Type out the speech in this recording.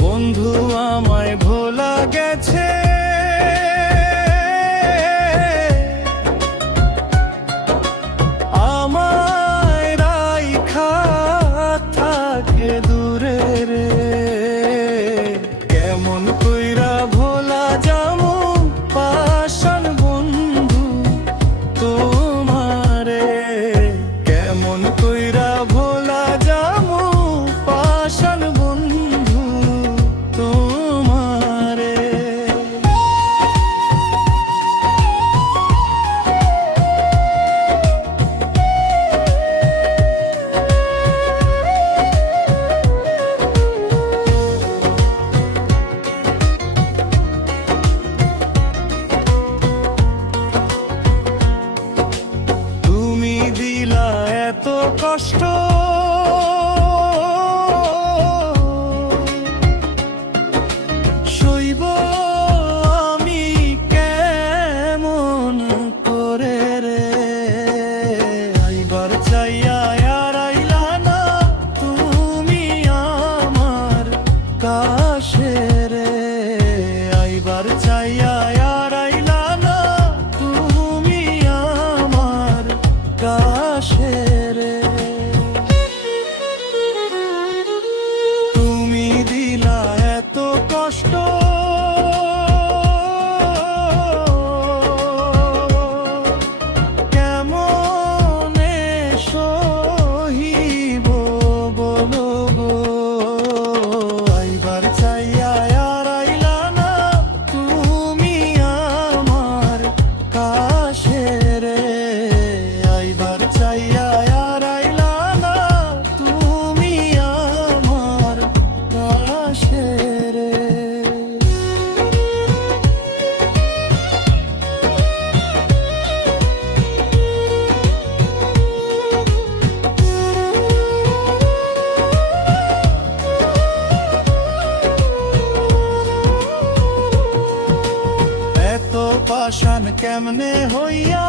বন্ধু আমায় ভোলা গেছে, আমায় রাইখা থাকে দূরে রে। কেমন কইরা ভোলা যামু পাষাণ বন্ধু তোমারে, কেমন কইরা ভোলা যামু পাষাণ বন্ধু তোমারে। তুমি দিলা এত কষ্ট, সইব আমি কেমন করে রে। আইবার চাইয়া আর আইলা না তুমি আমার কাছে রে। আইবার চাইয়া আর আইলা না তুমি আমার কাছে রে। তুমি দিলা এত কষ্ট, কেমনে সহিব বলো গো। আইবার চাইয়া আর আইলা না তুমি আমার কাছে রে। আইবার চাইয়া আর আইলা না তুমি আমার কাছে রে। এত পাষাণ কেমনে হইয়া